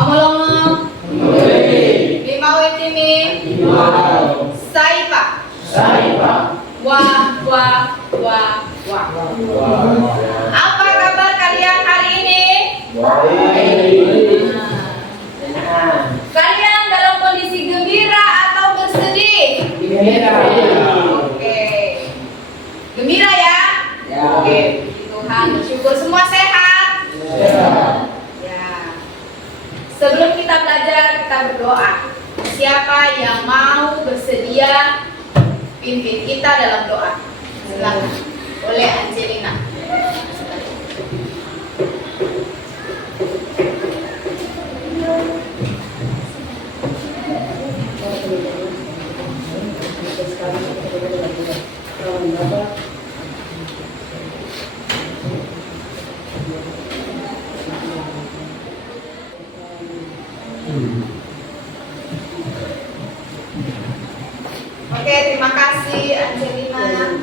Omolongo. Limau itimi. Saipa. Wah. Apa kabar kalian hari ini? Kalian dalam kondisi gembira atau bersedih? Oke. Gembira ya? Oke. Tuhan bersyukur semua sehat. Ya. Sebelum kita belajar, kita berdoa. Siapa yang mau bersedia pimpin kita dalam doa? Silakan. Oleh Angelina. Oke, terima kasih Angelina.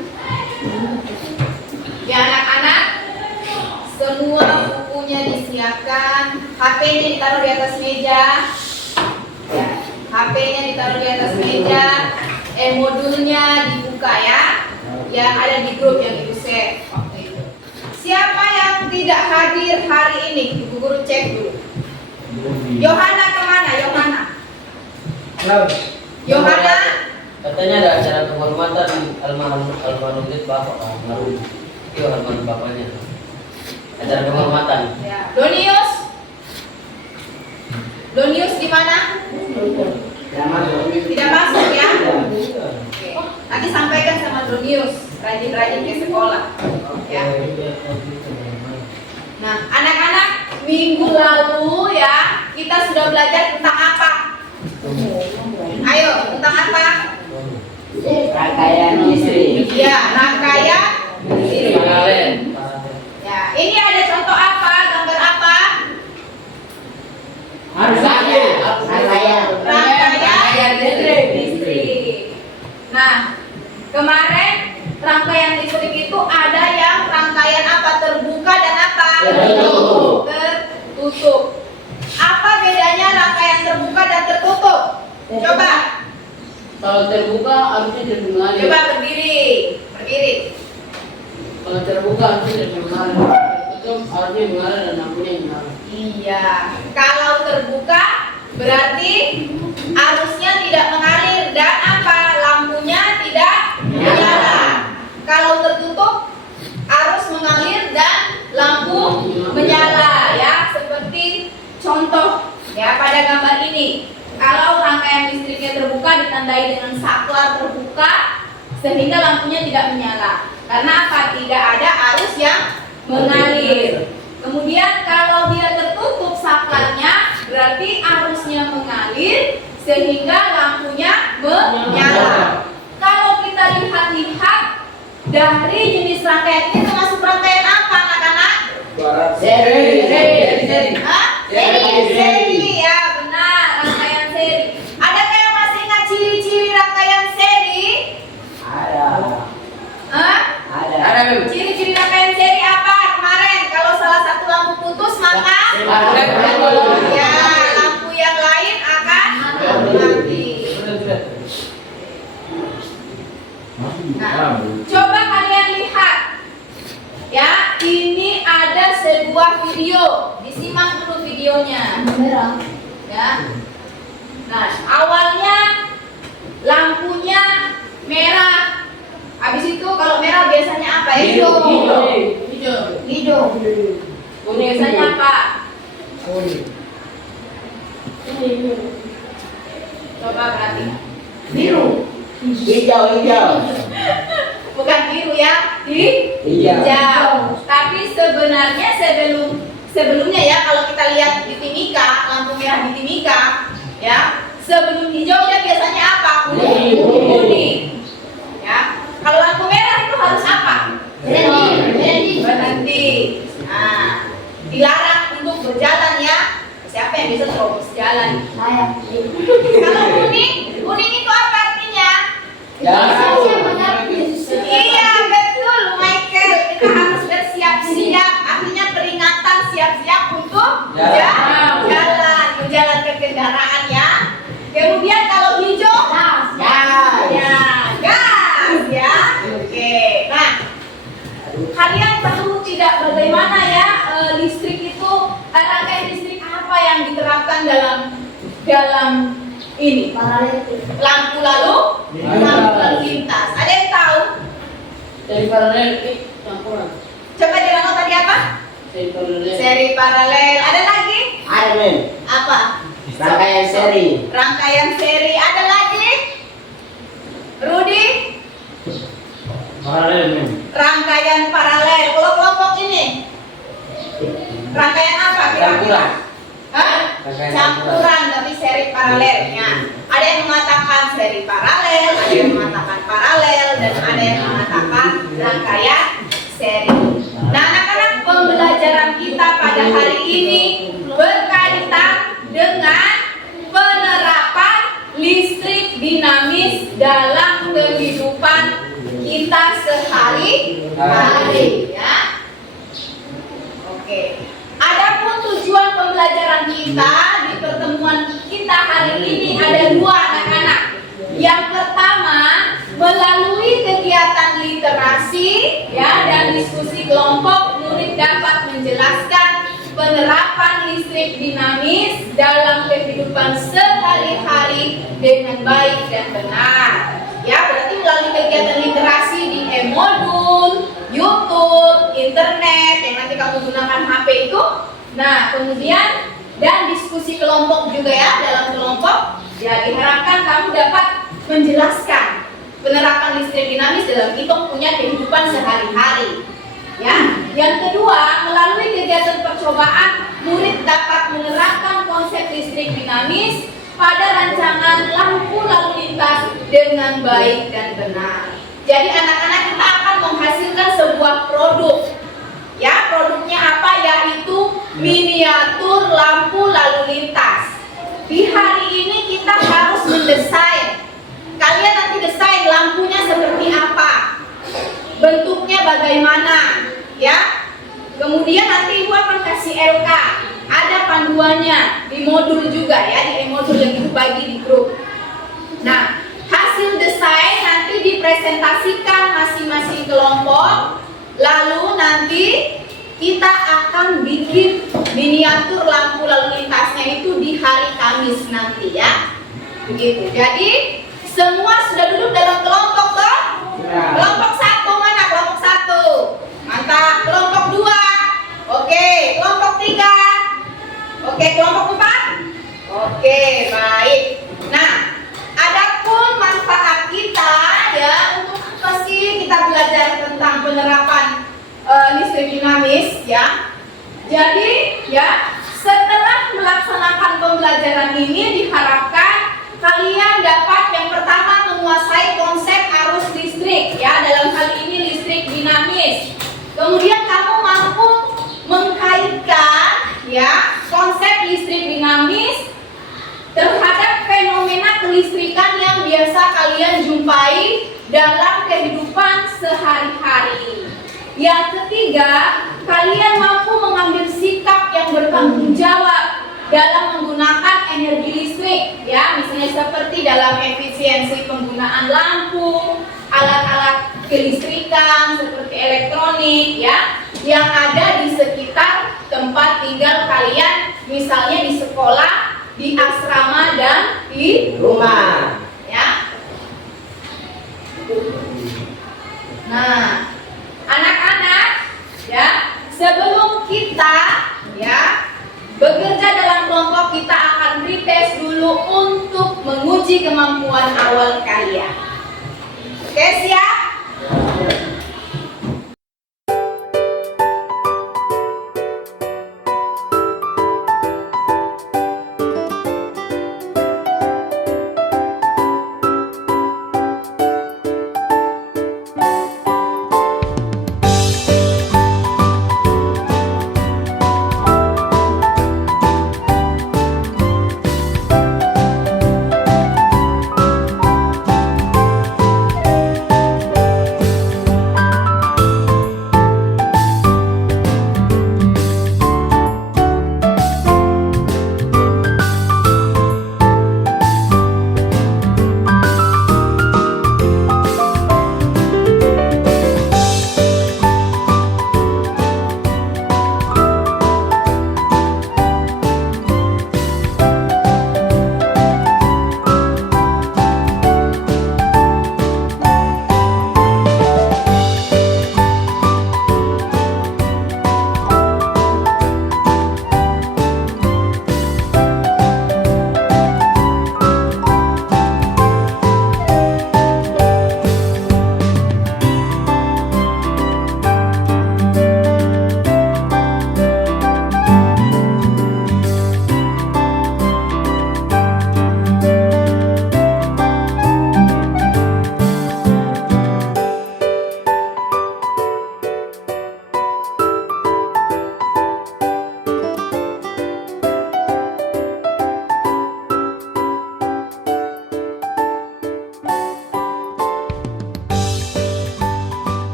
Ya anak-anak, semua bukunya disiapkan, HP-nya ditaruh di atas meja. Ya, HP-nya ditaruh di atas meja. Modulnya dibuka ya. Yang ada di grup yang Ibu share waktu itu. Siapa yang tidak hadir hari ini? Ibu guru cek dulu. Yohana kemana? Yohana? Katanya ada acara penghormatan almarhum Bapak almarhum. Itu almarhum bapaknya. Acara penghormatan. Ya. Donius di mana? Tidak masuk ya? Oke. Nanti sampaikan sama Donius, rajin-rajin ke sekolah. Ya. Nah, anak-anak, minggu lalu ya kita sudah belajar tentang apa? Ayo, tentang apa? Rangkaian istri. Ya, rangkaian istri. Ya, ini ada contoh apa? Gambar apa? Rangkaian istri. Nah, kemarin rangkaian listrik itu ada yang rangkaian apa? Terbuka dan apa? Tertutup. Apa bedanya rangkaian terbuka dan tertutup? Coba. Kalau terbuka harusnya tidak mengalir. Coba berdiri. Kalau terbuka harusnya tidak mengalir. Tertutup harusnya mengalir dan lampunya mengalir. Iya. Kalau terbuka berarti arusnya tidak mengalir dan apa? Lampunya tidak menyala. Kalau tertutup arus mengalir dan lampu menyala ya. Seperti contoh ya pada gambar ini. Kalau rangkaian listriknya terbuka ditandai dengan saklar terbuka sehingga lampunya tidak menyala. Karena apa? Tidak ada arus yang mengalir. Kemudian kalau dia tertutup saklarnya berarti arusnya mengalir sehingga lampunya menyala. Kalau kita lihat-lihat dari jenis rangkaian itu termasuk rangkaian apa anak-anak? Seri. Seri ya, benar, rangkaian seri. Adakah yang masih ingat ciri-ciri rangkaian seri? Ada. Ciri-ciri rangkaian seri apa? Kemarin kalau salah satu lampu putus maka ya lampu yang lain akan mati. Nah, coba kalian lihat ya, ini ada sebuah video. Disimak dulu videonya ya. Nah, awalnya lampunya merah. Habis itu kalau merah biasanya apa? Hijau. Biasanya apa? Coba perhatikan. Hijau. Bukan biru ya, hijau. Tapi sebenarnya sebelumnya ya, kalau kita lihat di Timika, lampu merah di Timika, ya, sebelum hijaunya biasanya apa? Kuning. Ya, kalau lampu merah itu harus apa? Berhenti. Nah, dilarang untuk berjalan ya. Siapa yang bisa terobos jalan? Kalau kuning itu apa artinya? Iya betul, Michael. Kita harus bersiap-siap. Artinya menerapkan dalam ini lampu lalu lintas. Ada yang tahu? Dari paralel ke campuran. Coba dirangkul tadi apa? Dari paralel. Seri paralel. Ada lagi? Ada men. Apa? Rangkaian seri. Rangkaian seri. Ada lagi? Rudi? Paralel men. Rangkaian paralel. Kalau kelompok ini rangkaian apa kira-kira? Hah? Rangkaian Campuran tapi seri paralelnya. Ada yang mengatakan seri paralel, ada yang mengatakan paralel, dan ada yang mengatakan rangkaian seri. Nah, anak-anak, pembelajaran kita pada hari ini berkaitan dengan penerapan listrik dinamis dalam kehidupan kita sehari-hari, ya. Oke. Adapun tujuan pembelajaran kita di pertemuan kita hari ini ada dua, anak-anak. Yang pertama, melalui kegiatan literasi ya dan diskusi kelompok, murid dapat menjelaskan penerapan listrik dinamis dalam kehidupan sehari-hari dengan baik dan benar. Ya, berarti melalui kegiatan literasi di e-modul, YouTube, internet yang nanti kamu gunakan HP itu. Nah, kemudian dan diskusi kelompok juga ya, dalam kelompok. Ya, diharapkan kamu dapat menjelaskan penerapan listrik dinamis dalam kita punya kehidupan sehari-hari. Ya, yang kedua, melalui kegiatan percobaan, murid dapat menerapkan konsep listrik dinamis pada rancangan lampu lalu lintas dengan baik dan benar. Jadi anak-anak, kita akan menghasilkan sebuah produk. Ya, produknya apa? Yaitu miniatur lampu lalu lintas. Di hari ini kita harus mendesain. Kalian nanti desain lampunya seperti apa, bentuknya bagaimana, ya. Kemudian nanti ibu akan kasih LK, ada panduannya di modul juga ya, di modul yang ibu bagi di grup. Nah, hasil desain nanti dipresentasikan masing-masing kelompok, lalu nanti kita akan bikin miniatur lampu lalu lintasnya itu di hari Kamis nanti ya. Begitu. Jadi semua sudah duduk dalam kelompok toh? Ya. Kelompok satu mana? Kelompok satu. Mantap. Kelompok dua. Oke. Kelompok tiga. Oke. Kelompok empat. Oke. Baik. Nah, adapun manfaat kita ya, untuk apa sih kita belajar tentang penerapan listrik dinamis ya? Jadi ya, setelah melaksanakan pembelajaran ini diharapkan kalian dapat yang pertama menguasai konsep arus listrik ya, dalam hal ini listrik dinamis. Kemudian kamu mampu mengkaitkan ya konsep listrik dinamis terhadap fenomena kelistrikan yang biasa kalian jumpai dalam kehidupan sehari-hari. Yang ketiga, kalian mampu mengambil sikap yang bertanggung jawab dalam menggunakan energi listrik ya, misalnya seperti dalam efisiensi penggunaan lampu, alat-alat kelistrikan seperti elektronik ya, yang ada di sekitar tempat tinggal kalian, misalnya di sekolah, di asrama, dan di Rumah. ya. Nah, anak-anak ya, sebelum kita ya bekerja dalam kelompok, kita akan pretest dulu untuk menguji kemampuan awal kalian. Oke, siap?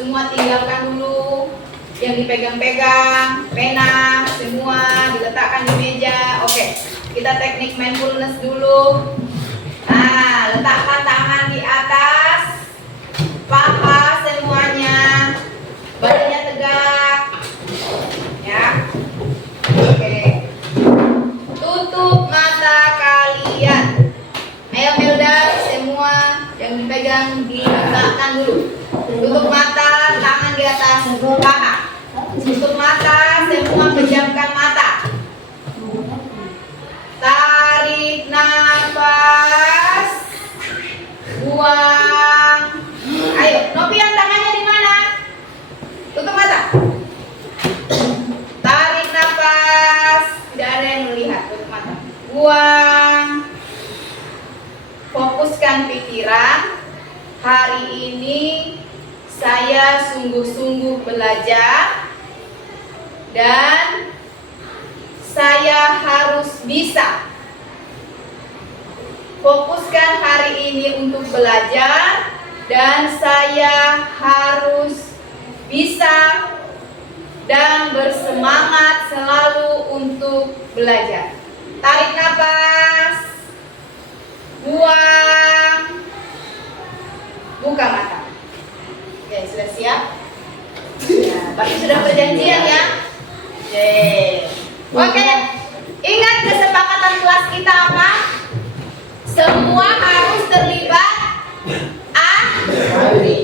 semua tinggalkan dulu. Yang dipegang-pegang, pena, semua diletakkan di meja. Oke, kita teknik mindfulness dulu. Nah, letakkan tangan di atas paha semuanya, badannya tegak, ya. Oke, tutup mata kalian. Ayo Melda, semua yang dipegang diletakkan dulu. Tutup mata, tangan di atas paha. Tutup mata, semua pejamkan mata. Tarik nafas, buang. Ayo, Novi yang tangannya di mana? Tutup mata. Tarik nafas, tidak ada yang melihat. Tutup mata. Buang. Fokuskan pikiran. Hari ini saya sungguh-sungguh belajar dan saya harus bisa. Fokuskan hari ini untuk belajar dan saya harus bisa dan bersemangat selalu untuk belajar. Tarik nafas, buang, buka mata. Oke, sudah siap? Ya, tapi sudah perjanjian ya? Oke, ingat kesepakatan kelas kita apa? Semua harus terlibat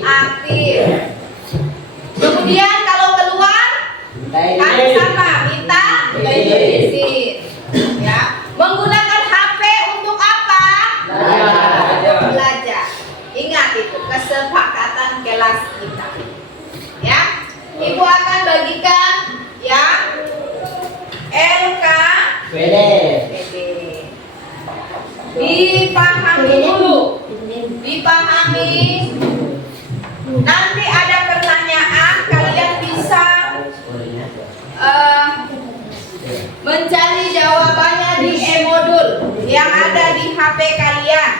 aktif. Kemudian kalau keluar, harus apa? Minta izin. Ya, menggunakan HP untuk apa? Belajar. Ingat itu kesepakatan kelas kita. Ya, Ibu akan bagikan ya LKPD. Dipahami dulu. Dipahami. Nanti ada pertanyaan, kalian bisa mencari jawabannya di e-modul yang ada di HP kalian.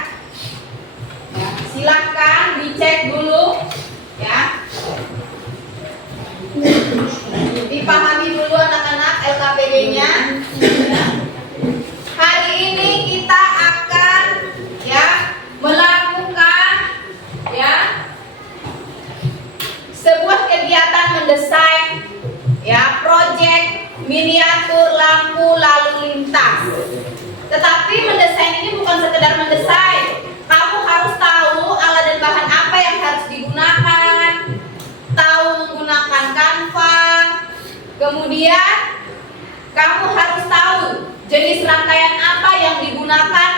Ya, silahkan dicek dulu ya. Dipahami dulu anak-anak LKPD-nya. Hari ini kita akan ya melakukan ya sebuah kegiatan mendesain ya proyek miniatur lampu lalu lintas. Tetapi mendesain ini bukan sekedar mendesain. Kamu harus tahu alat dan bahan apa yang harus digunakan, tahu menggunakan Canva. Kemudian kamu harus tahu jenis rangkaian apa yang digunakan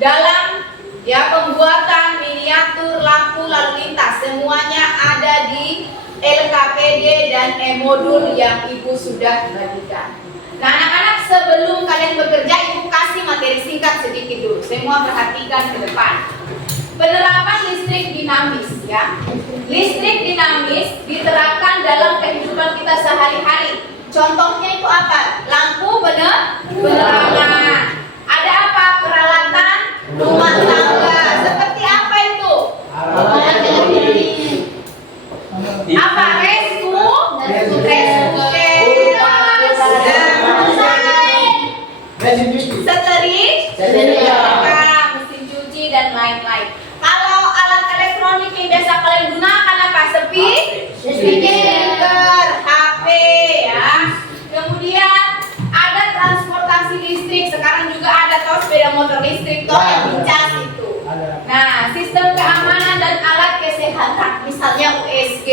dalam ya pembuatan miniatur lampu lalu lintas. Semuanya ada di LKPD dan e-modul yang Ibu sudah bagikan. Nah anak-anak, sebelum kalian bekerja, Ibu kasih materi singkat sedikit dulu. Semua perhatikan ke depan. Penerapan listrik dinamis ya. Listrik dinamis diterapkan dalam kehidupan kita sehari-hari. Contohnya itu apa? Lampu penerangan. Ada apa? Peralatan rumah tangga. Seperti apa itu? Apa? Mesin cuci dan lain-lain. Kalau alat elektronik yang biasa kalian gunakan apa? Speaker, HP ya. Kemudian ada transportasi listrik. Sekarang juga ada toh sepeda motor listrik toh yang dicas itu. Nah, sistem keamanan dan alat kesehatan, misalnya USG,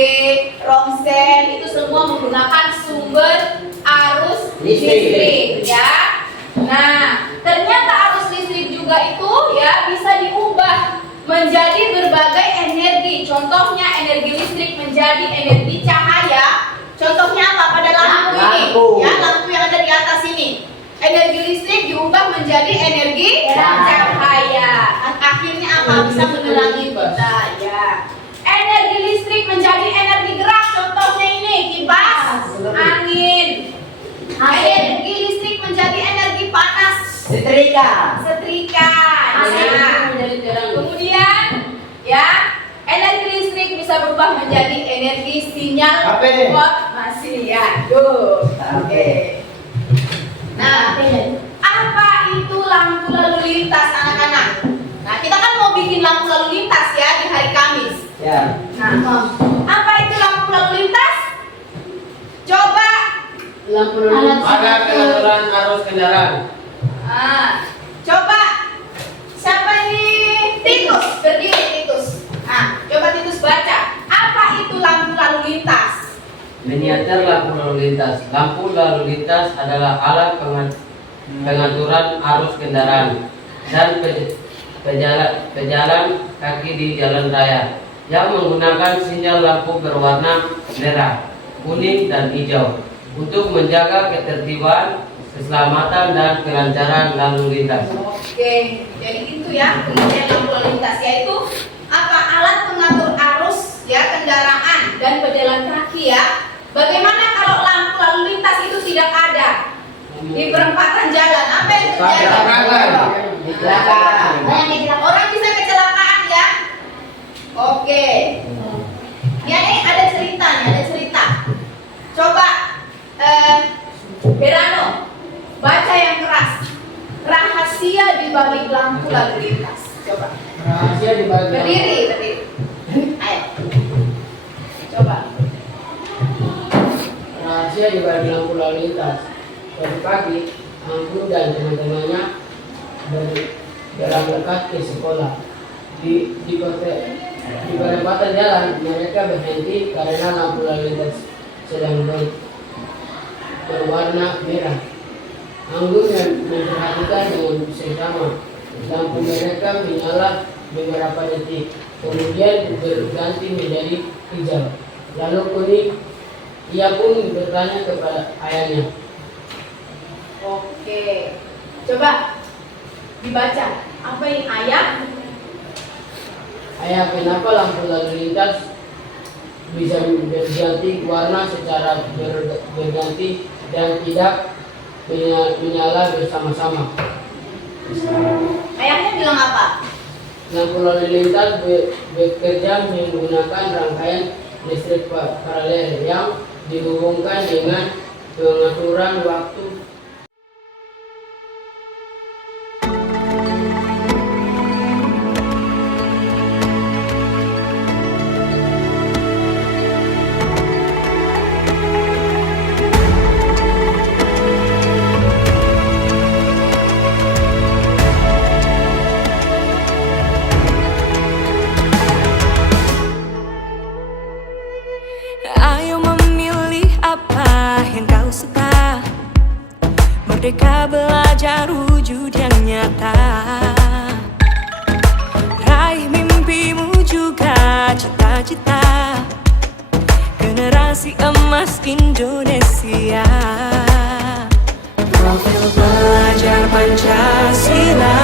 Rongsel, itu semua menggunakan sumber arus listrik ya. Nah, ternyata arus listrik juga itu ya bisa diubah menjadi berbagai energi. Contohnya energi listrik menjadi energi cahaya. Contohnya apa? Pada lampu ini, ya lampu yang ada di atas ini. Energi listrik diubah menjadi energi cahaya. Akhirnya apa? Bisa menerangi kita ya. Energi listrik menjadi energi gerak. Contohnya ini kipas angin. Energi listrik menjadi energi panas. Setrika. Ya. Kemudian ya energi listrik bisa bisa berubah menjadi energi sinyal HP. masih ya. Tuh. Oke. Nah, apa itu lampu lalu lintas anak-anak? Nah, kita kan mau bikin lampu lalu lintas ya di hari Kamis. Ya. Nah, apa itu lampu lalu lintas? Coba. Lampu lalu lintas. Ada pengaturan arus kendaraan. Coba. Siapa ini? Titus, berdiri Titus. Coba Titus baca. Apa itu lampu lalu lintas? Miniatur lampu lalu lintas. Lampu lalu lintas adalah alat pengaturan arus kendaraan dan pejalan kaki di jalan raya yang menggunakan sinyal lampu berwarna merah, kuning, dan hijau untuk menjaga ketertiban, keselamatan, dan kelancaran lalu lintas. Oke, jadi itu ya pengertian lampu lalu lintas, yaitu apa? Alat pengatur arus ya kendaraan dan pejalan kaki ya. Bagaimana kalau lampu lalu lintas itu tidak ada di perempatan jalan? Apa yang terjadi? Kecelakaan. Orang bisa kecelakaan ya. Oke. Ya ini ada cerita nih, ada cerita. Coba Berano baca yang keras. Rahasia di balik lampu lalu lintas. Coba. Rahasia di balik Berdiri, berdiri. Ayo. Coba. rahasia di balik lampu lalu lintas. Suatu pagi, Anggun dan teman-temannya berjalan dekat ke sekolah. Di perempatan jalan, mereka berhenti karena lampu lalu lintas sedang berwarna merah. Anggun memperhatikan dengan seksama. Lampu mereka menyala beberapa detik, kemudian berganti menjadi hijau, lalu kuning. Ia pun bertanya kepada ayahnya. Oke. Coba dibaca. Apa ini ayah? Ayah, kenapa lampu lalu lintas bisa berganti warna secara berganti dan tidak menyala bersama-sama? Ayahnya bilang apa? Lampu lalu lintas bekerja menggunakan rangkaian listrik paralel yang dihubungkan dengan pengaturan waktu. Ayo memilih apa yang kau suka. Merdeka belajar wujud yang nyata. Raih mimpimu juga cita-cita. Generasi emas Indonesia. Profil belajar Pancasila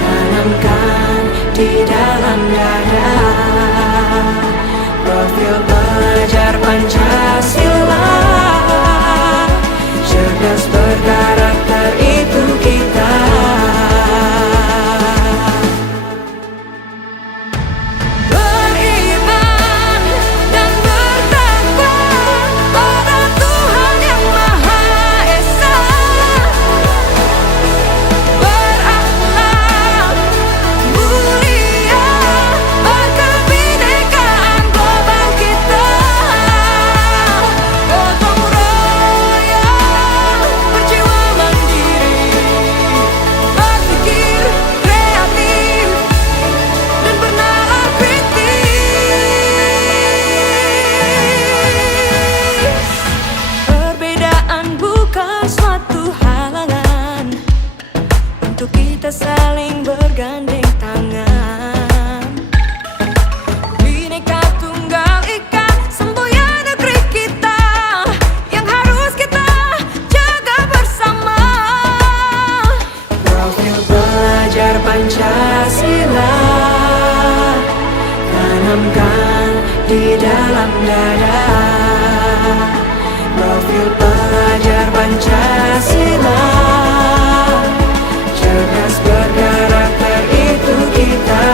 tanamkan di dalam dada. Profil belajar Pancasila, cerdas berkarakter itu kita. Beriman dan bertakwa pada Tuhan yang Maha Esa. Berakhlak mulia, berkebinekaan global kita. Gotong royong, berjiwa mandiri, berpikir kreatif dan bernalar kritis. Perbedaan bukan suatu halangan untuk kita saling bergandeng tangan. Bhinneka Tunggal Ika, semboyan negeri kita yang harus kita jaga bersama. Profil belajar Pancasila tanamkan di dalam dada. Profil pelajar Pancasila, cerdas berkarakter itu kita.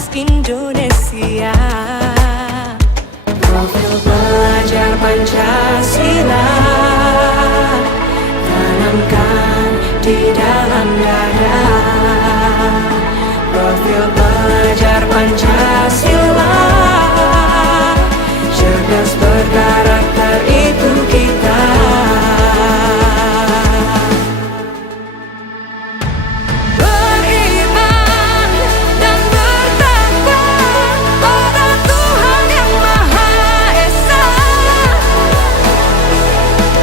lintas Indonesia. Profil pelajar Pancasila tanamkan di dalam dada. Profil pelajar Pancasila, cerdas berkarakter itu kita. Beriman dan bertakwa pada Tuhan yang Maha Esa.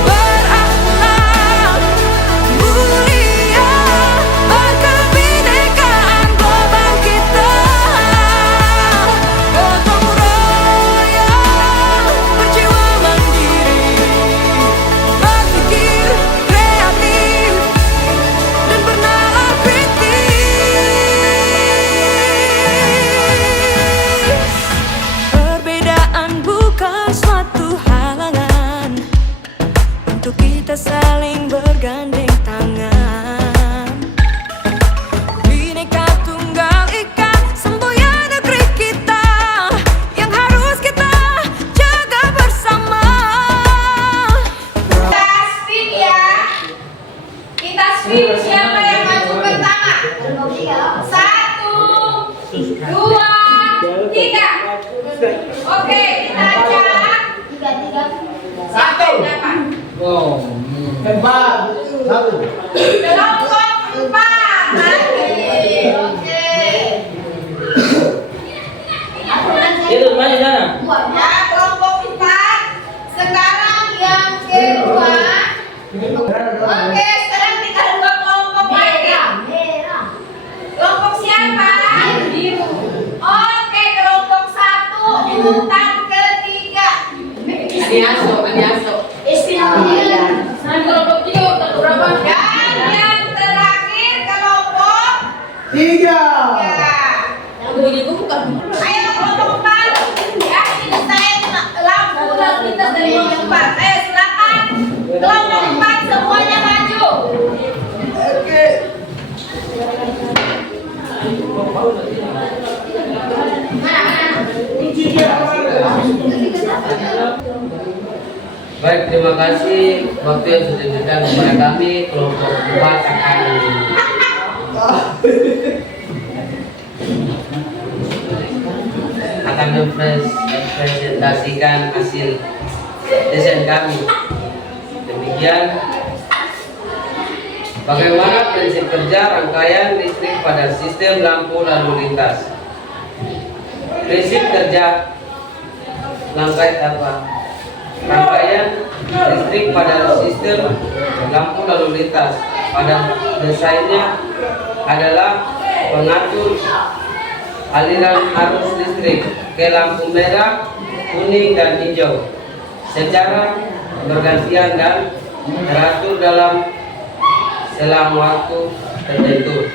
Berakhlak mulia, berkebinekaan global kita. Gotong royong, berjiwa mandiri, berpikir kreatif dan bernalar kritis. Perbedaan bukan suatu halangan untuk kita saling bergandeng tangan. Bhinneka Tunggal Ika, semboyan negeri kita yang harus kita jaga bersama. Kita spin ya. Kita spin, siapa yang maju pertama? 1, 2, 3. Oke, kita ajak. 1. Siapa yang dapat? Oh, Empat. 1. Kelompok 4 lagi. Oke. itu mana sana? Ya, kelompok 4. Sekarang yang kedua. Oke, sekarang kita dua kelompok lagi. Kelompok siapa? Oke, kelompok 1 urutan ketiga. Aniaso. Kelompok 3 urutan berapa? Dan yang terakhir kelompok 3. 3. Ayo kelompok 4. Ya, ini saya lampu lalu lintas dari kelompok 4. Ayo silakan. Kelompok 4 semuanya maju. Baik, terima kasih waktu yang sudah diberikan kepada kami. Kelompok 4 akan mempresentasikan hasil desain kami. Demikian bagaimana prinsip kerja rangkaian listrik pada sistem lampu lalu lintas. Prinsip kerja rangkaian listrik pada sistem lampu lalu lintas pada desainnya adalah mengatur aliran arus listrik ke lampu merah, kuning, dan hijau secara bergantian dan teratur dalam selang waktu tertentu.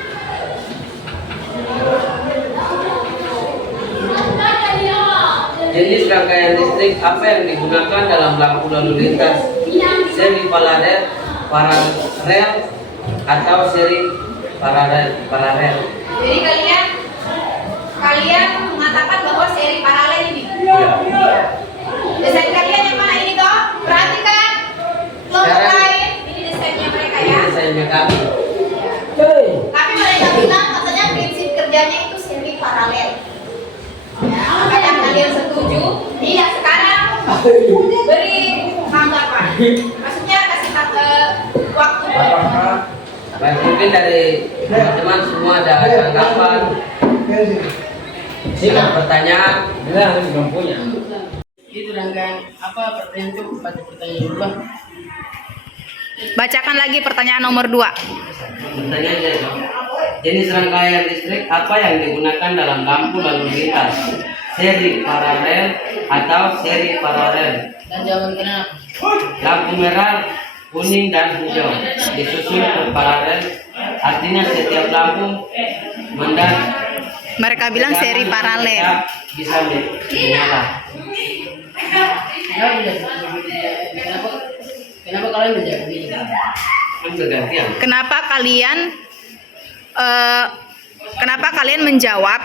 Jenis rangkaian listrik apa yang digunakan dalam lampu lalu lintas? Seri paralel, atau seri paralel. Jadi kalian mengatakan bahwa seri paralel ini. Desain kalian yang mana ini toh? Perhatikan kelompok Sekarang- lain. Ini desainnya mereka Ini ya. desainnya kami. Tapi mereka bilang katanya prinsip kerjanya itu seri paralel. Ya, apakah kalian setuju? Iya, sekarang beri tanggapan. Maksudnya kasih waktu. Baik, mungkin dari teman-teman semua ada tanggapan, ada pertanyaan. Itu rangkaian apa pertanyaan itu? Baca pertanyaan dulu Bang. Bacakan lagi pertanyaan nomor 2. Pertanyaannya itu, jenis rangkaian listrik apa yang digunakan dalam lampu lalu lintas? Seri paralel atau seri paralel? Dan jawaban kenapa? Lampu merah, kuning, dan hijau disusun paralel, artinya setiap lampu mendat. Mereka bilang seri paralel. Bisa menyala. Kenapa kalian menjawab ini? Kan bergantian. Kenapa kalian menjawab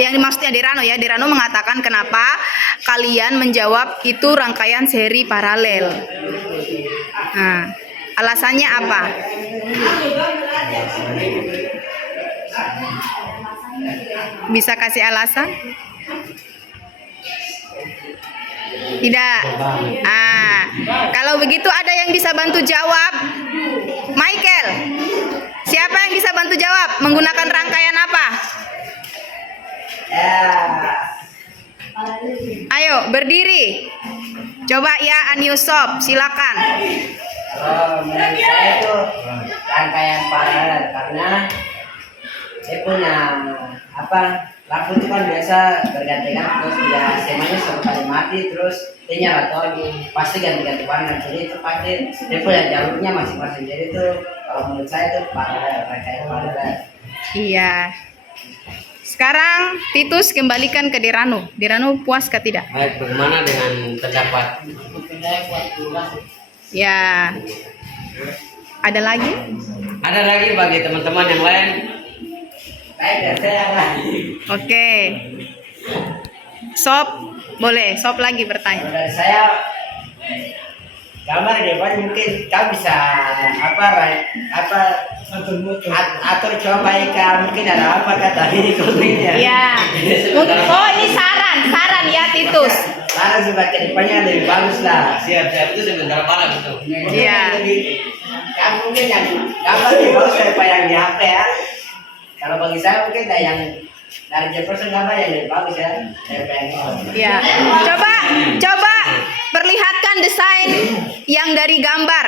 Yang maksudnya Derano ya, Derano mengatakan kenapa kalian menjawab itu rangkaian seri paralel. Nah, alasannya apa? Bisa kasih alasan? Tidak. Kalau begitu ada yang bisa bantu jawab? Michael, siapa yang bisa bantu jawab? Menggunakan rangkaian apa? Ayo berdiri. Coba ya Aniusop, silakan. Menurut saya itu rangkaian paralel karena dia punya lampu itu kan biasa bergantikan, terus dia semanya satu kali mati terus dia nyala lagi pasti ganti-ganti warna, jadi itu pasti dia punya jalurnya masing-masing. Jadi itu kalau menurut saya itu paralel, rangkaian paralel. Iya. Sekarang Titus kembalikan ke Derano. Derano puas kah tidak? Baik, bagaimana dengan pendapat? Ya. Ada lagi? Ada lagi bagi teman-teman yang lain? Baik, saya Oke. Sob, boleh. Sob lagi bertanya. dari saya gambar depan mungkin kau bisa atur coba ikan, mungkin ada apa kata ini konfliknya. Ya. Oh, ini saran ya Titus. Karena supaya kedepannya lebih bagus lah. Siap, itu sebentar malam itu. Iya. Kan mungkin yang gambar lebih bagus daripada yang di HP ya. Kalau bagi saya mungkin ada yang dari Jefferson gambar yang lebih bagus ya daripada yang ini. Ya. Coba perlihatkan desain yang dari gambar.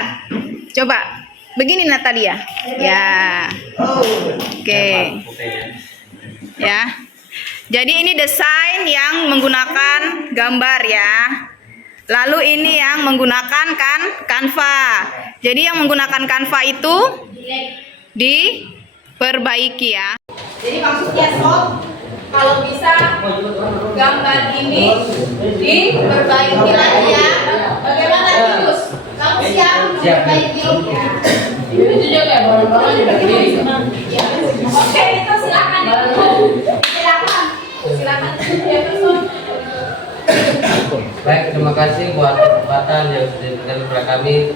Coba. Begini Natalia. Ya. Oke. Ya. Jadi ini desain yang menggunakan gambar ya. Lalu ini yang menggunakan Canva. Jadi yang menggunakan Canva itu diperbaiki ya. Jadi maksudnya sob, kalau bisa gambar ini diperbaiki lagi ya. Bagaimana Titus? Kamu siap memperbaiki? Itu juga barang-barang juga gini. Ya. Oke, itu silakan. Silakan. Baik, terima kasih buat kesempatan yang sudah diberikan kepada kami.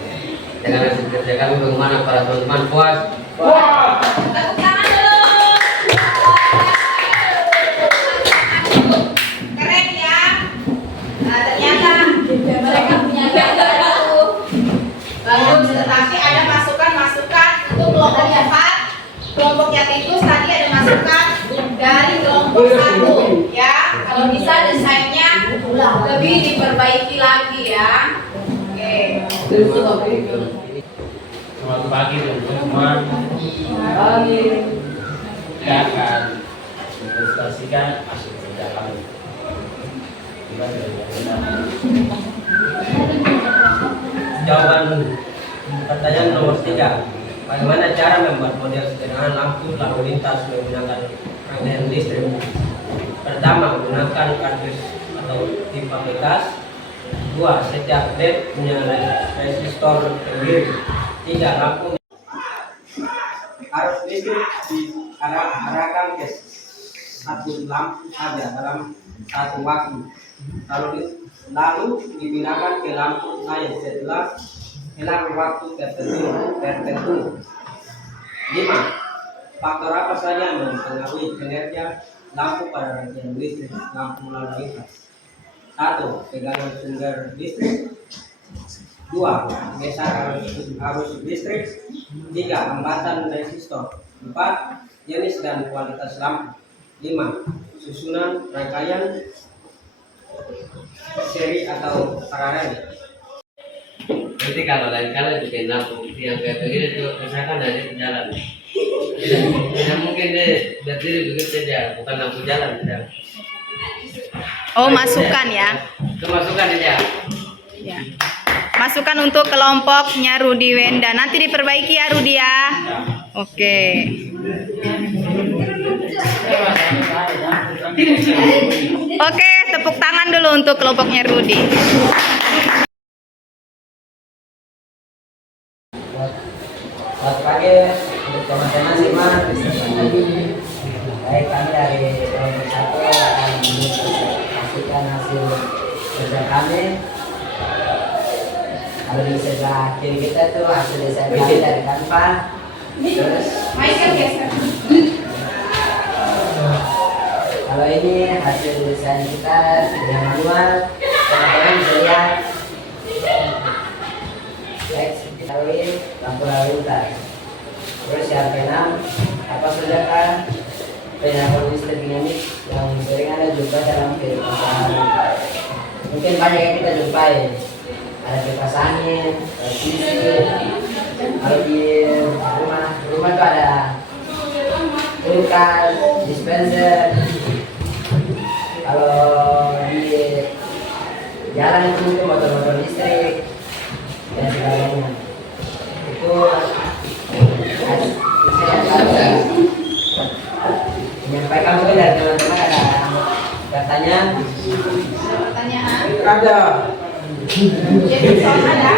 Dengan hasil kerja kami, bagaimana para teman-teman puas? Tepuk tangan dulu. Keren ya. Ternyata mereka punya gambar baru. Bagus, tetapi ada masukan-masukan untuk kelompok 4. Kelompoknya Titus tadi ada masukan dari kelompok 1 ya. Kalau bisa desainnya lebih diperbaiki lagi ya. Oke. Selamat pagi teman-teman. Saya akan mengilustrasikan hasil kerja kami. Jawaban pertanyaan nomor 3. Bagaimana cara membuat model sederhana lampu lalu lintas menggunakan rangkaian listrik? Pertama, menggunakan kardus atau tip aplikas. 2. Setiap LED punya resistor sendiri. 3. Lampu arus listrik diarahkan ke satu lampu saja dalam satu waktu. Lalu dipindahkan ke lampu lain setelah waktu tertentu. 5. Faktor apa saja yang mempengaruhi kinerja lampu pada rangkaian listrik lampu lalu lintas? 1. Tegangan sumber listrik. 2. Geser arus listrik. 3. Hambatan resistor. 4. Jenis dan kualitas lampu. 5. Susunan rangkaian seri atau paralel. Nanti kalau lain kali bikin lampu yang kayak begini tuh misalkan dari jalan, tidak mungkin deh berdiri begitu saja, bukan lampu jalan tidak. Oh, masukan ya. Itu masukan aja. Ya. Masukan untuk kelompoknya Rudi Wenda. Nanti diperbaiki ya Rudi ya. Oke. Oke, tepuk tangan dulu untuk kelompoknya Rudi. Selamat pagi untuk teman-teman semua. Baik, kami dari kelompok 1 akan menyaksikan hasil kerja kami. Kalau di sebelah kiri kita itu hasil desain kami dari Canva. Terus Michael geser. kalau ini hasil desain kita dengan manual, teman-teman bisa lihat. Next, kita lihat lampu lalu lintas. Terus yang keenam, apa saja kan penyampaian listrik dinamik yang sering Anda jumpa dalam kehidupan sehari. Mungkin banyak yang kita jumpai. Ada kipas angin, TV, kalau di rumah itu ada kulkas, dispenser. Kalau di jalan itu mungkin motor-motor listrik dan sebagainya. Itu saya menyampaikan mungkin dari teman-teman ada katanya. Pertanyaan. Ada. Jadi soal ada.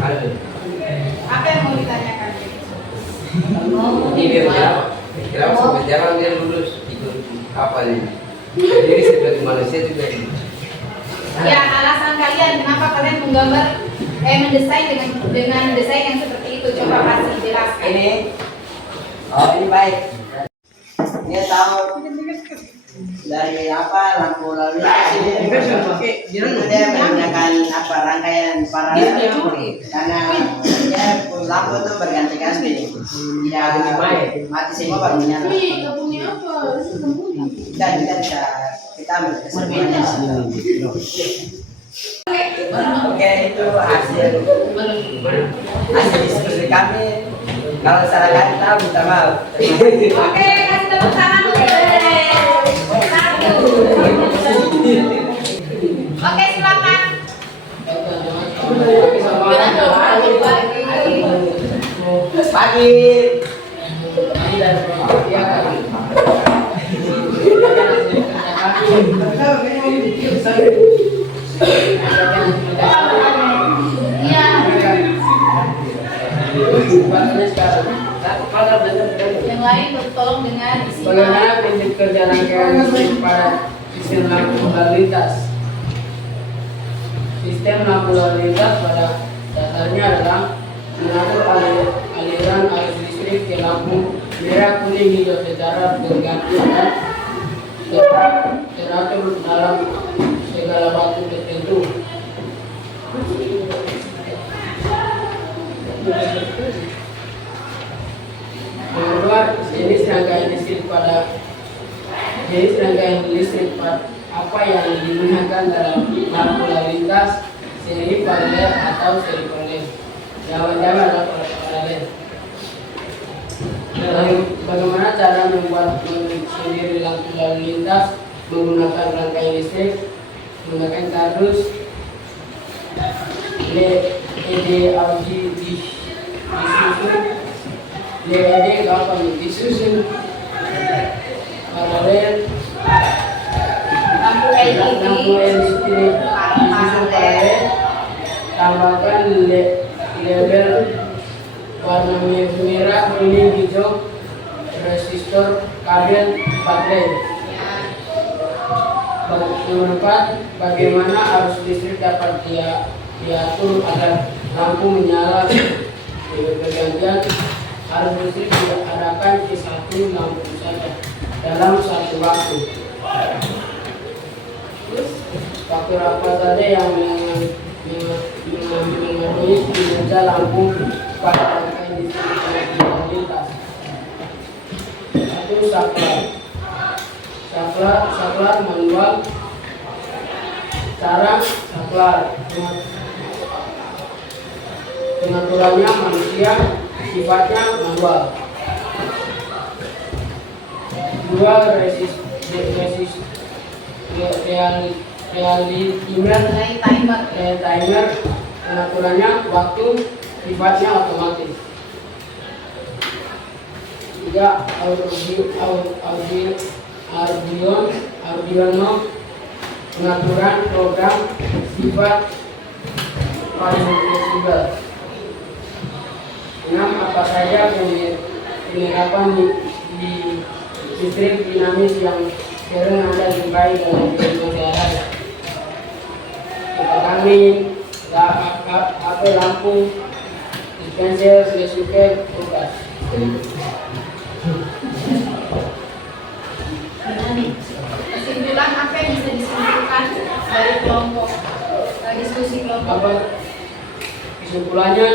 Ada. Apa yang mau ditanyakan? Ini dia berapa? Kenapa sampai jarang dia lulus ikut apa ini? Jadi sebagai manusia juga ini. Ya, alasan kalian kenapa kalian mendesain dengan desain yang seperti itu, coba kasih jelaskan. Ini baik. Ini tahu dari apa lampu lalu lintas ini. Itu dia menggunakan apa rangkaian paralel karena dia lampu itu berganti-ganti. Tidak mati semua baru menyala. Dan kita bisa ambil kesimpulannya. Oke, itu hasil diskusi kami. Kalau salah kata minta maaf. Oke, kasih tepuk tangan dulu. Satu. Oke, silakan. Pagi. Yang lain bertolong dengan Bagaimana prinsip kerja rangkaian listrik pada sistem lampu lalu lintas? Sistem lampu lalu lintas pada dasarnya adalah mengatur aliran arus listrik ke lampu merah, kuning, hijau secara bergantian dan teratur dalam segala waktu tertentu. Yang kedua, jenis rangkaian listrik apa yang digunakan dalam lampu lalu lintas, seri paralel atau seri paralel. Jawabannya adalah paralel. Bagaimana cara membuat sendiri lampu lalu lintas menggunakan rangkaian listrik, menggunakan kardus, LED RG disusun, LED gampang disusun, paralel, lampu LED disusun paralel, tambahkan label warna merah, kuning, hijau, resistor, kabel, baterai. Keempat, bagaimana arus listrik dapat diatur agar lampu menyala bergantian. Arus listrik diarahkan ke satu lampu saja dalam satu waktu. Faktor apa saja yang mengaruhi kinerja lampu pada rangkaian listrik lalu lintas? Satu, saklar manual. Cara saklar pengaturannya manusia, sifatnya manual. Dua, timer, pengaturannya waktu, sifatnya otomatis. Tiga, Arduino, pengaturan program, sifat paling fleksibel. 6, apa saja penyerapan listrik dinamis yang sering Anda jumpai dalam kehidupan sehari-hari. Kipas angin, HP, lampu, dispenser, suket, kulkas. Kesimpulan apa yang bisa disimpulkan dari kelompok diskusi kelompok? Apa kesimpulannya?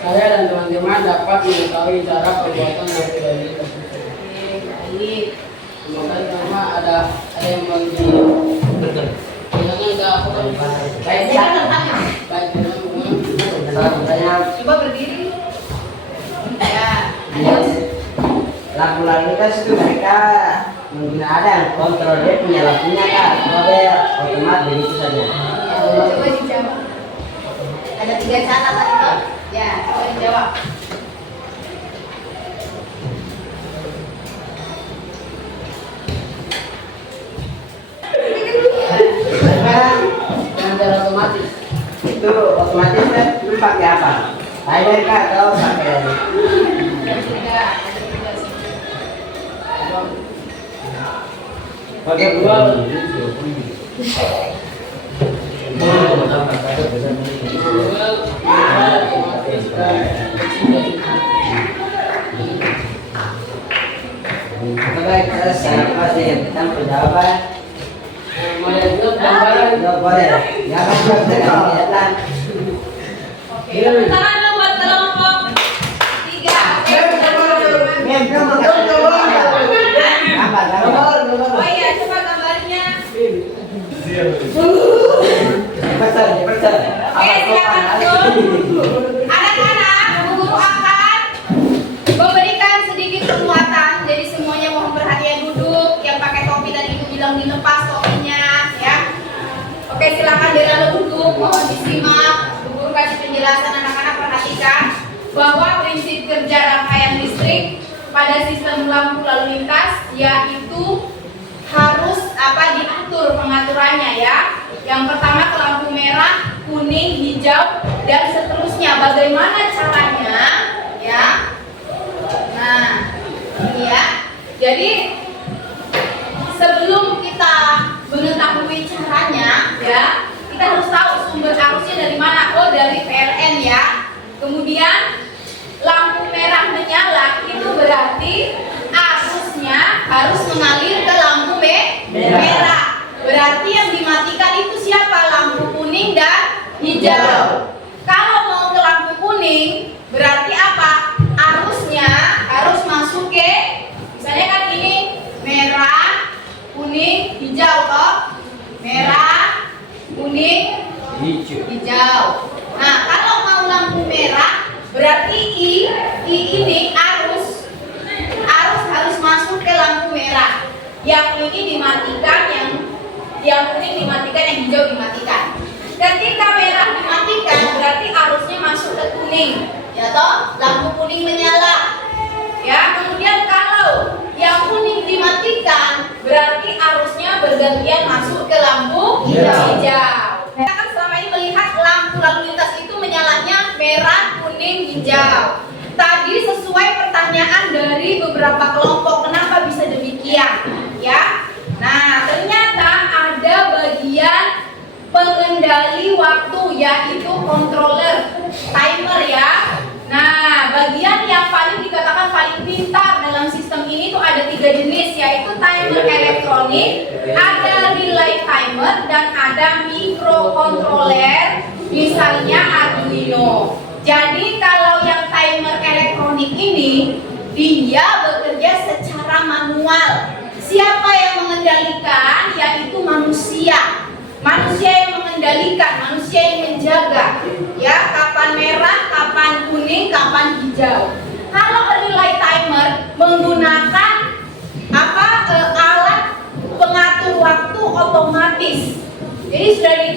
Saya dan teman-teman dapat mengetahui cara perbuatan yang tidak tersebut. Baik. Semoga sama ada yang bagi. Betul. Misalnya enggak apa kan? Baik, Silakan tanya. Baik, saya Coba berdiri. Ya, lanjut. lampu lalu lintas itu mereka menggunakan ada yang kontrol dia punya lampunya kan, kalau dia otomatis begitu saja. Coba dijawab. Ada 3 cara tadi toh? Ya, coba dijawab. dengan cara otomatis. Itu otomatis kan itu pakai apa? Timer kah atau pakai Ada 3 sih. pakai Dua, Baik, saya pasti tentang penjawaban. Ya boleh. Ya kan kelihatan. Oke, tepuk tangan dong buat kelompok 3. Oke, Mem, kamu kasih gambar. oh iya, coba gambarnya. Cepat. Oke, silakan dulu. Anak-anak, guru akan memberikan sedikit penguatan. Jadi semuanya mohon perhatian duduk. Yang pakai topi tadi ibu bilang dilepas topinya, ya. Oke, silakan lalu duduk. Mohon disimak. Guru kasih penjelasan, anak-anak perhatikan bahwa prinsip kerja rangkaian listrik pada sistem lampu lalu lintas yaitu harus diatur pengaturannya ya. Yang pertama ke lampu merah, kuning, hijau dan seterusnya. Bagaimana caranya ya? Nah, ini ya. Jadi sebelum kita mengetahui caranya ya, kita harus tahu sumber arusnya dari mana. Oh, dari PLN ya. Kemudian lampu merah menyala itu berarti arusnya harus mengalir ke lampu merah. Berarti yang dimatikan itu siapa? Lampu kuning dan hijau. Kalau mau ke lampu kuning, berarti apa? Arusnya harus masuk ke, misalnya kan ini merah, kuning, hijau toh. Merah, kuning, hijau. Nah, kalau mau lampu merah, berarti I ini arus harus masuk ke lampu merah. Yang ini dimatikan, yang kuning dimatikan, yang hijau dimatikan. Ketika merah dimatikan, berarti arusnya masuk ke kuning, ya toh, lampu kuning menyala. Ya, kemudian kalau yang kuning dimatikan, berarti arusnya bergantian masuk ke lampu hijau. Kita kan selama ini melihat lampu lalu lintas itu menyalanya merah, kuning, hijau. Tadi sesuai pertanyaan dari beberapa kelompok, kenapa bisa demikian? Ya, nah ternyata ada bagian pengendali waktu yaitu controller, timer ya. Nah, bagian yang paling dikatakan paling pintar dalam sistem ini tuh ada 3 jenis, yaitu timer elektronik, ada relay timer, dan ada microcontroller, misalnya Arduino. Jadi kalau yang timer elektronik ini dia bekerja secara manual. Siapa yang mengendalikan? Yaitu manusia. Manusia yang mengendalikan, manusia yang menjaga. Ya, kapan merah, kapan kuning, kapan hijau. Kalau relay timer menggunakan alat pengatur waktu otomatis. Jadi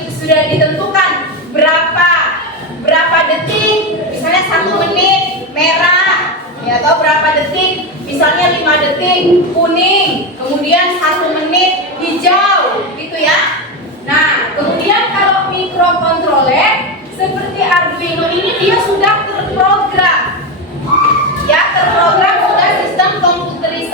sudah ditentukan berapa detik, misalnya 1 menit merah, ya, atau berapa detik, misalnya 5 detik kuning, kemudian 1 menit hijau, gitu ya. Nah, kemudian kalau microcontroller seperti Arduino ini dia sudah terprogram, ya, terprogram sudah sistem komputerisasi.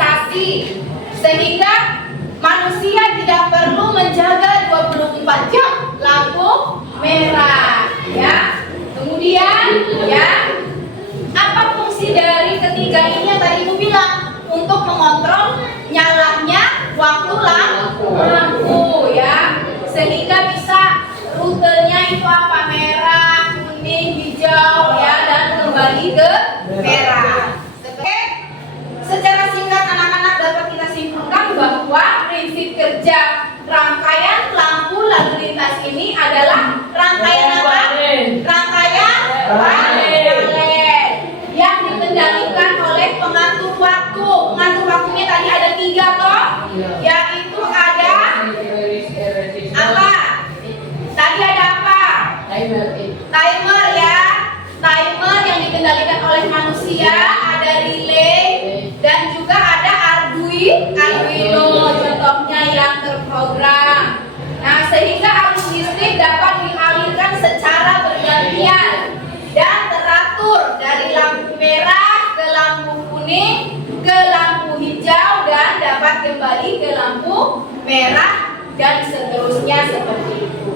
kuning ke lampu hijau dan dapat kembali ke lampu merah dan seterusnya seperti itu.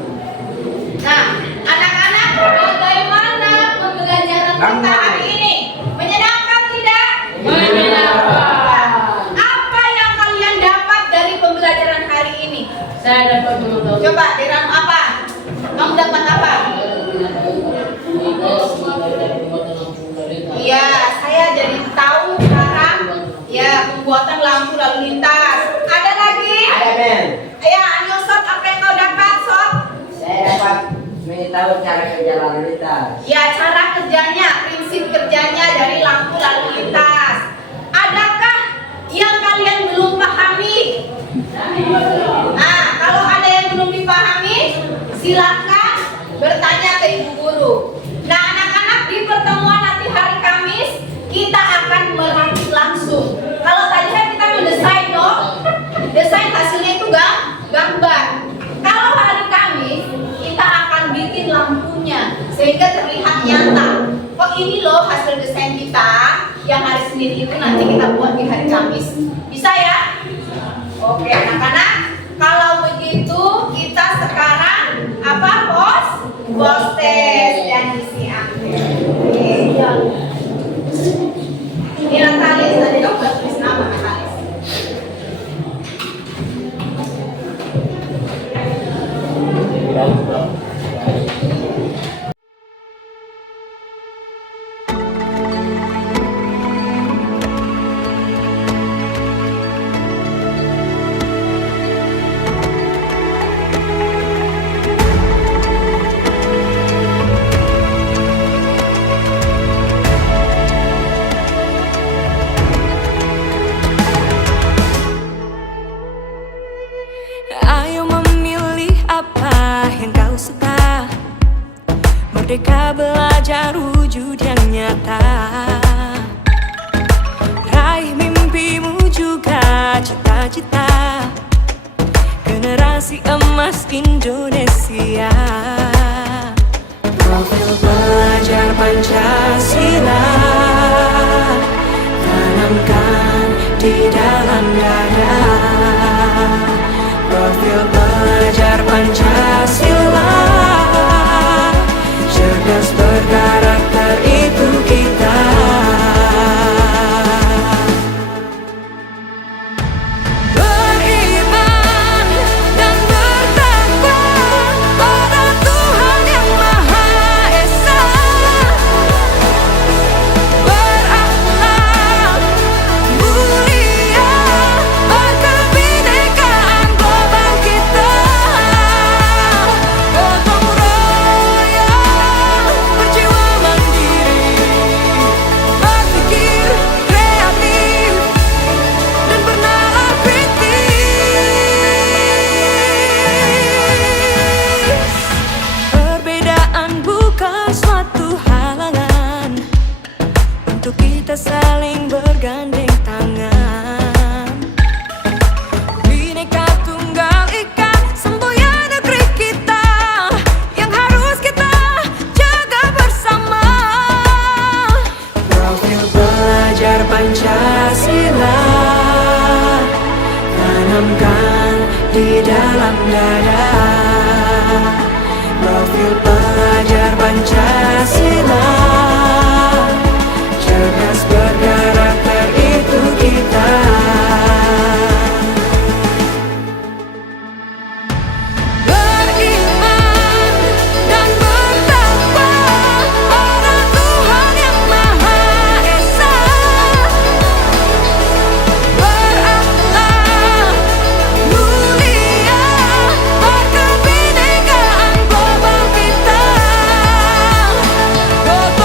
Nah, anak-anak, bagaimana pembelajaran kita hari ini? Menyenangkan tidak? Menyenangkan. Apa yang kalian dapat dari pembelajaran hari ini? Saya dapat mengetahui. Coba, Diram, apa? Kamu dapat apa? Iya, saya jadi tahu sekarang ya pembuatan lampu lalu lintas. Ada lagi? Ada Ben. Ya, Anil Sob, apa yang kau dapat, Sob? Saya dapat mengetahui cara kerja lalu lintas. Ya, cara kerjanya, prinsip kerjanya dari lampu lalu lintas. Adakah yang kalian belum pahami? Nah, kalau ada yang belum dipahami, silakan bertanya ke ibu guru. Nah, anak-anak, di pertemuan nanti hari Kamis kita akan merakit langsung. Kalau tadi kan kita mendesain, loh, desain hasilnya itu gambar. Kalau hari Kamis kita akan bikin lampunya sehingga terlihat nyata. Oh, ini loh hasil desain kita yang hari Senin itu nanti kita buat di hari Kamis. Bisa ya? Oke, anak-anak. Kalau begitu kita sekarang apa, bos? Bos tes dan isi angka. Ini Natalis, tadi dong udah tulis nama Natalis. Ayo memilih apa yang kau suka. Merdeka belajar wujud yang nyata. Raih mimpimu juga cita-cita. Generasi emas Indonesia. Profil pelajar Pancasila tanamkan di dalam dada. Profil pelajar Pancasila, cerdas berkarakter itu kita. Beriman dan bertakwa pada Tuhan Yang Maha Esa. Berakhlak mulia, berkebinekaan global kita. Gotong royong, berjiwa mandiri, berpikir kreatif dan bernalar kritis. Perbedaan bukan suatu halangan untuk kita saling bergandeng tangan. Bhinneka Tunggal Ika, semboyan negeri kita yang harus kita jaga bersama. Profil pelajar Pancasila tanamkan di dalam dada. Profil pelajar Pancasila, cerdas berkarakter itu kita. Beriman dan bertakwa pada Tuhan Yang Maha Esa. Berakhlak mulia, berkebinekaan global kita. Gotong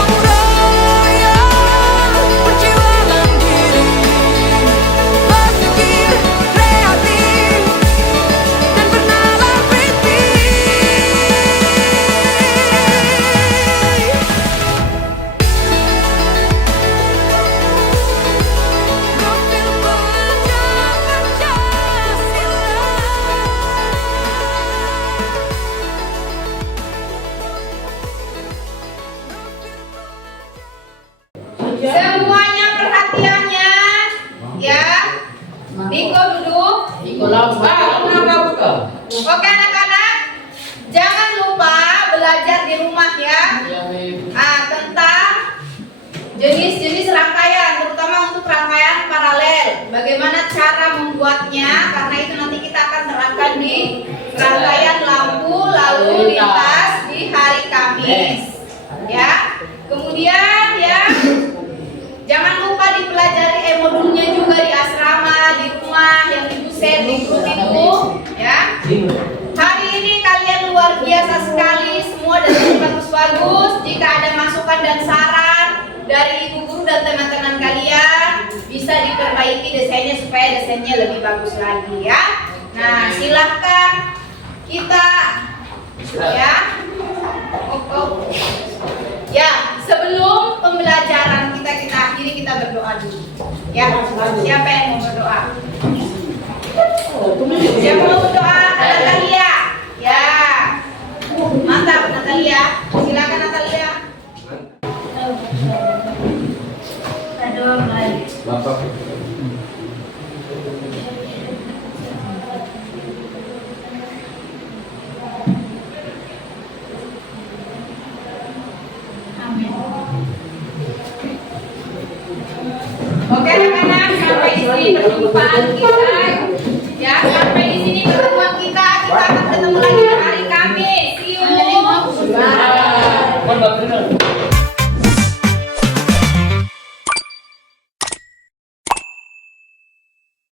Oke anak-anak, jangan lupa belajar di rumah ya. Tentang jenis-jenis rangkaian, terutama untuk rangkaian paralel. Bagaimana cara membuatnya? Karena itu nanti kita akan terapkan di rangkaian lampu lalu lintas di hari Kamis. Ya. Kemudian ya, jangan lupa dipelajari modulnya juga di asrama, di rumah yang ibu share di grup itu. Ya. Hari ini kalian luar biasa sekali, semua dan bagus-bagus. Jika ada masukan dan saran dari ibu guru dan teman-teman kalian, bisa diperbaiki desainnya supaya desainnya lebih bagus lagi ya. Nah, silahkan kita ya. Ya, sebelum pembelajaran kita akhiri, kita berdoa dulu. Ya, siapa yang mau berdoa? Siapa mau berdoa? Natalia. Ya, mantap Natalia. Silakan Natalia. Bapak. Oke anak-anak, sampai di sini perjumpaan kita. Ya, sampai di sini pertemuan kita. Kita akan ketemu lagi hari Kamis. See you. Bye.